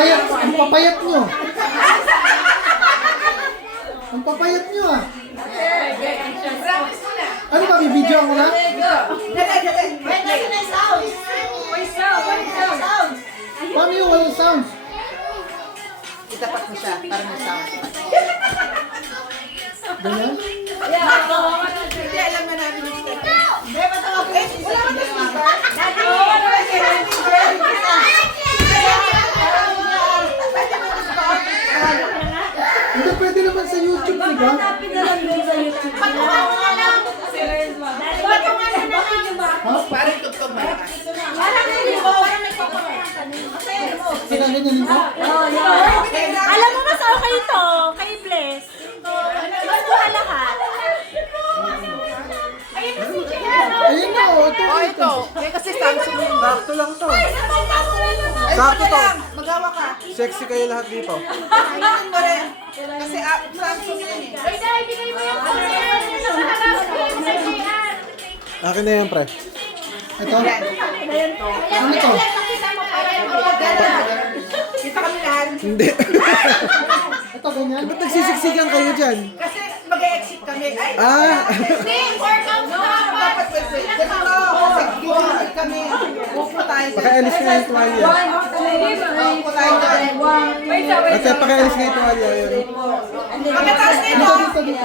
Ang papayat nyo. Ang papayat nyo ah. Ano ba, bibidyo ako na? Paano yung walang sounds? Itapat mo siya para may sound. Ganyan? Hindi, alam na namin yung speaker. Hindi, matawag ko. Wala ka na speaker. Hindi, pwede naman sa YouTube, di ba? Parang tugtog malakas. Kinaganyan nito? Alam mo mas okay ito, kay Bless. Gustuhan lahat. Ayun na, oh, ito. Oh, ito. Eh, kasi Samsung yun. Sakto lang to. Ay, Sakto to. Magawa ka. Sexy kayo lahat dito. Ayun mo rin. Kasi Samsung yun eh. Akin na yan, pre. Ito? Ano ito? Kita kami lahat. Hindi. Ito, ganyan? Ba't nagsisiksikan kayo dyan? Kasi mag-exit kami. Ay, Ah! dapat wait. Ganito. Kasi gumamit kami. Walk pa tayo. Pakialis nga yung tuwalya. Walk pa tayo doon. At pakialis nga yung tuwalya. Yun. Pagkatapos nito,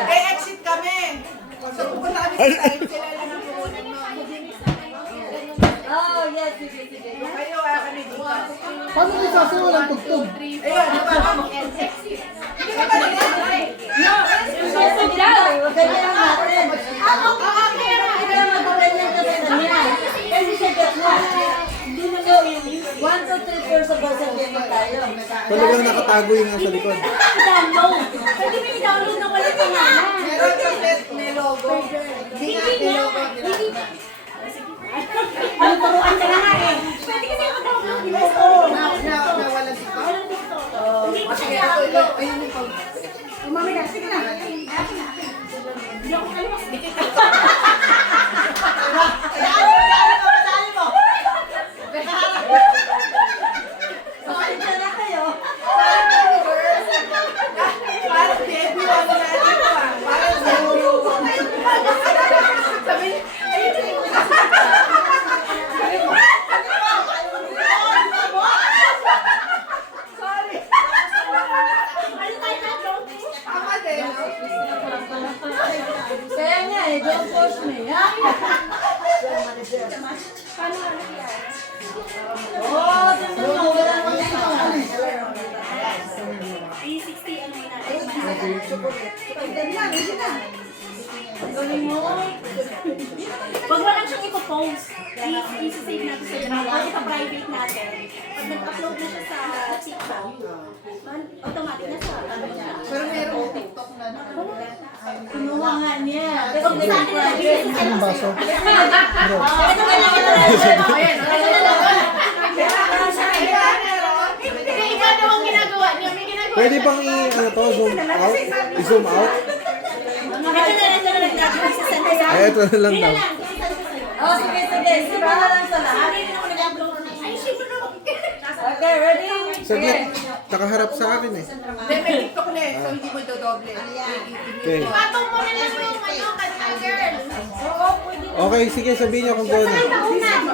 exit kami. So pupunta kami sa time. Sila lang ang pupunan mo. Kayo, kami dito. Paano kayo sasayaw walang tugtog? Ayun, diba? Hindi ka ba nila? Talagang nakatago yung nasa likod. Pwede mo i-download na walang pangalan. Meron kasi may logo. Hindi natin logo. Ano, turuan ka na nga eh. Pwede kasi ako download mo. Nawala dito. Sige, ito. Ayun yung pag... Umami na, sige na. Hindi ako kaliwas. Parang baby, wala na dito ah. Parang sabi, sorry. Tama din. Kaya nga eh, don't force me. Ha? Oh, tingnan mo, wala naman ito. E60 ano yun natin? Galing mo. Pag wala siyang ipopost, i-save natin sa drama o ipa-private natin. Pag nag-upload na siya sa TikTok, automatic na siya. Pero merong TikTok na Kinuha nga niya. Pero sa akin na lang, Anong baso? ito na lang, ito na lang. Ito na lang. Ikaw daw ang ginagawa niyo. May ginagawa. Pwede bang i-ano to? Zoom out? I-zoom out? Ito na lang natin isasend sa Ay, ito na lang daw. Oh, sige, sige. Sige na lang sa lahat. Ay, siyempre na. Okay, ready? Saglit. Nakaharap sa akin eh. Hindi, may TikTok na eh. So hindi mo dodoble. Okay. Patong mo na lang yung kanta girl. Okay, sige, sabihin niyo kung gano'n.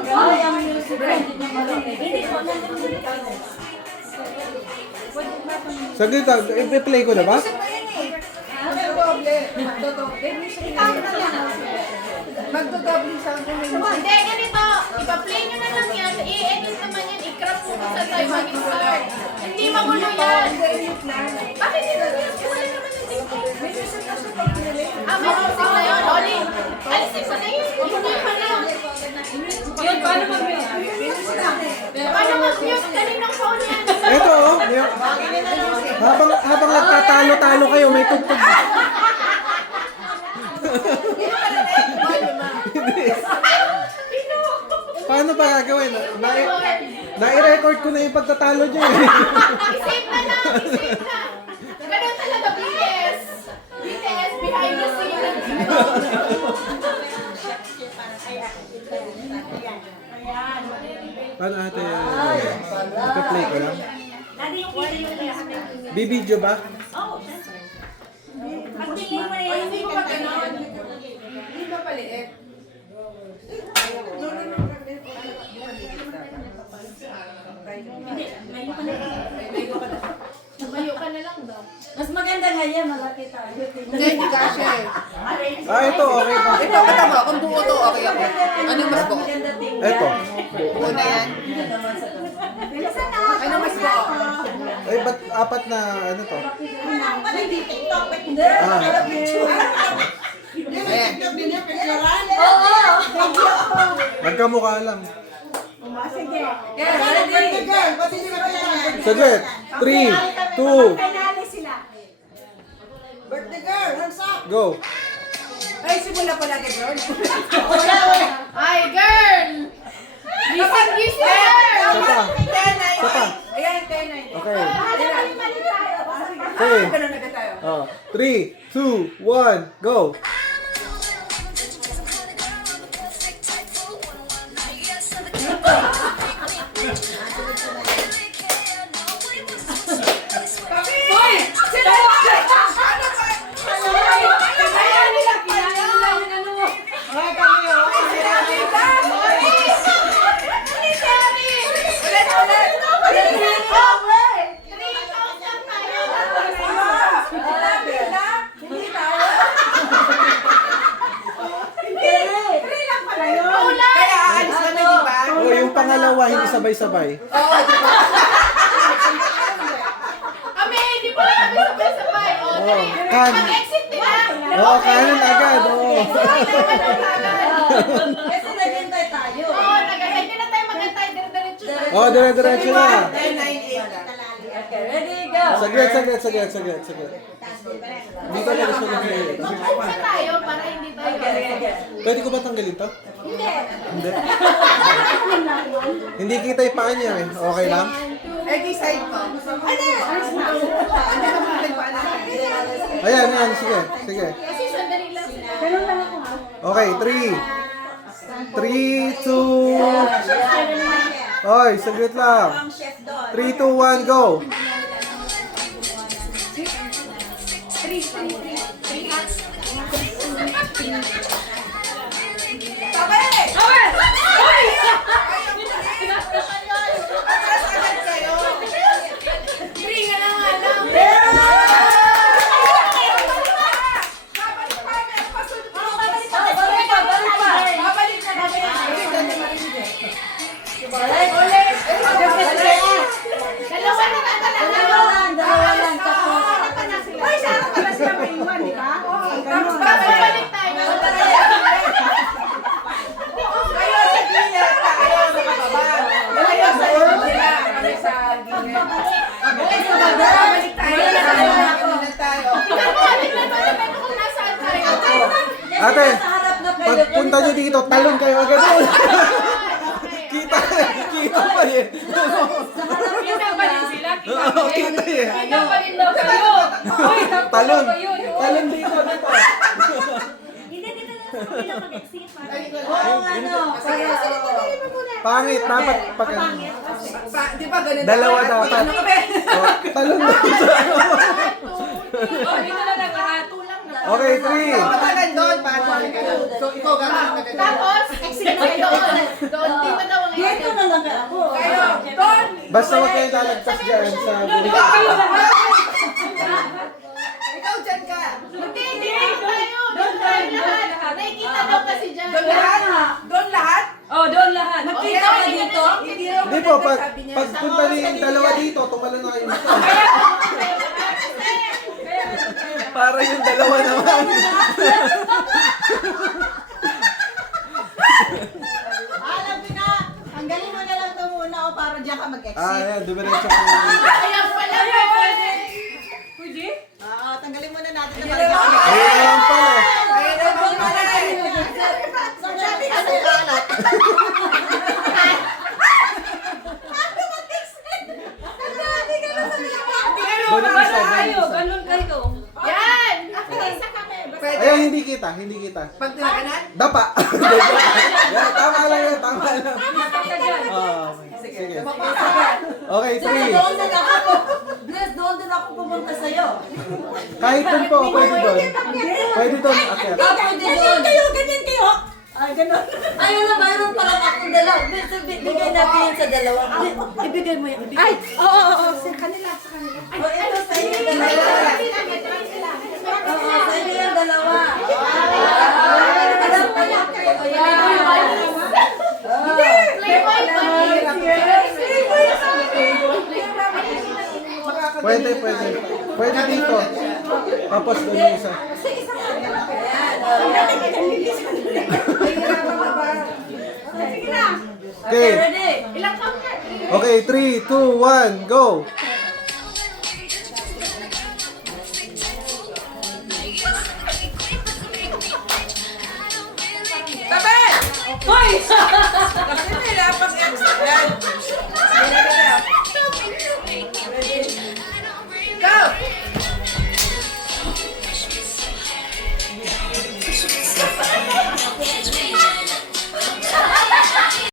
Oh, yung music credit niya marunong. Hindi po, nandun dito. Saglit, i-play ko na ba? Magdodoble. Magdodoble siya. Hindi, ganito. Ipa-play nyo na lang yan. I-edit naman yan. I-crop mo sa time mag-start. Hindi magulo yan. Bakit hindi naman yan? Wala naman yung TikTok. May music na yun. Oli, alisin mo na yun. Hindi pa na. Yun, paano mag-mute? Paano mag-mute? Kaninang phone yan? Ito oh. Habang nagtatalo-talo kayo, may tugtog. Paano pa gagawin? Nai-record ko na yung pagtatalo niyo eh. I-save na lang. I-save na. Ganun talaga, BTS. BTS, behind the scenes. Paano ate? Ipa-play ko lang. Adi yung kita yung kaya kami. Bibidyo ba? Oo, syempre. Pag delay mo na yan, Hindi ko pa gano'n. Hindi ba paliit? hindi, may ka na. Tumayo ka na lang daw. Mas maganda nga yan, malaki tayo. Hindi, hindi kasha eh. Ah, ito, okay pa. Ito, katama. Kung buo to, okay ako. Anong mas buo? Maganda tingnan. Ito. Buo na yan. Ano mas buo? Ay, ba't apat na ano to? Hindi, Ah. Ayan. Nagkamukha lang. Sige. Saglit. 3, 2, Finale sila. go. Ay, simula pala kay Bron. Ay, girl! Gising-gising, girl! Isa pa. Isa pa. Ayan, 10-9. Okay. Ayan. Okay. Ganun na tayo. Oh, 3, 2, 1, go. Hoy! Sino ba? Ano ba? Kaya nila, kaya nila yung ano mo. Ay, kami oh. Sinabi ka? Ulit, ulit. Hindi tayo. Kaya aalis kami, di ba? Oh, yung pangalawa, hindi sabay-sabay. Oo, di ba? Kami, hindi pa lang kami sabay-sabay. O, dali. kan. Mag-exit nila. Oh, kanan agad. Oh. Kasi naghintay tayo. Oo, hindi na tayo mag-antay. Dire-diretso na. Oh, dire-diretso na. 10-9-8. Okay, ready, go. Saglit. Dito na gusto ko Mag-exit tayo para hindi tayo. Pwede ko ba tanggalin to? Hindi. Hindi. Hindi kita yung paa niya eh. Okay lang? Eh, di side mo. Ano? Alis na. Ano naman nagpaalam? Ayan. Sige. Kasi sandali lang sila. Ganun lang ako ha. Okay, 3, 2, Oy, saglit lang. 3, 2, 1, go. Tabi! Hoy! Agad kayo. Three nga lang, alam. Babalik pa, meron pa sunod. Balik pa. Babalik na kami. Ulit. Dalawa na lang. Dalawa lang. Ay, sana pala sila may iwan, di ba? Tapos Babalik tayo. kayo sa gilid, kayo nakababa. Kayo sa gilid, kami sa gilid. Babalik tayo. Babalik tayo. Babalik na tayo kung nasaan tayo. Ate, Sa harap na kayo. pagpunta nyo dito, talon kayo agad. Kita pa eh. Kita pa rin sila. Oo, kita eh. Kita pa rin daw kayo. Talon dito. Hindi, dito na sa kabila mag-exit. Oo, ano. Pangit, dapat pag Di ba ganun? Dalawa dapat. Oh, talon dito. Dito na lang lahat. Okay, 3. Kapatagan doon, paano ka doon? So, ikaw gagawin na ganun. Tapos, exit na doon. Doon, dito daw ang Dito na lang ako. Kayo, doon! Basta huwag kayong lalagpas dyan sa Ikaw dyan ka! Hindi, tayo. Doon tayo lahat. Nakikita daw kasi dyan. Doon lahat? Doon lahat? Oh, doon lahat. Nakita ka dito? Hindi po, pagpunta ni yung dalawa dito, tumalon na kayo dito. Para yung dalawa naman. Alam ko na, tanggalin mo na lang ito muna o para diyan ka mag-exit. Ayan, dumiretso ko. Ayan pala. Pwede? Oo, tanggalin muna natin na Ayun para naman. Ayan pala. Ayun naman pala eh. Sabi ka sa alat. Ganun isa, ganun Kayo, isa. ganun kayo. Yan. Pwede. Ayan, hindi kita. Pag tinakanan? Dapa. Yan, tama lang yan, tama lang. Kapag ka dyan. Ah, sige. Mapapakanan. Okay, 3. Doon na lang ako. Kahit doon po, pwede doon. Pwede doon, akyat. Ganyan kayo. Ay, ganun. Ayun na, mayroon pa lang akong dalawa. Bigay natin yun sa dalawa. Ibigay mo yan. Ay, oo. Sa kanila. O, ito sa inyo dalawa. Oo, sa inyo yung dalawa. Alam pala kayo. O, yan. Pwede. Pwede dito. Tapos doon yung isa. Okay. Ilang count na? Okay, 3, 2, 1, go! Tabi! Hoy! Kasi nila pang extra.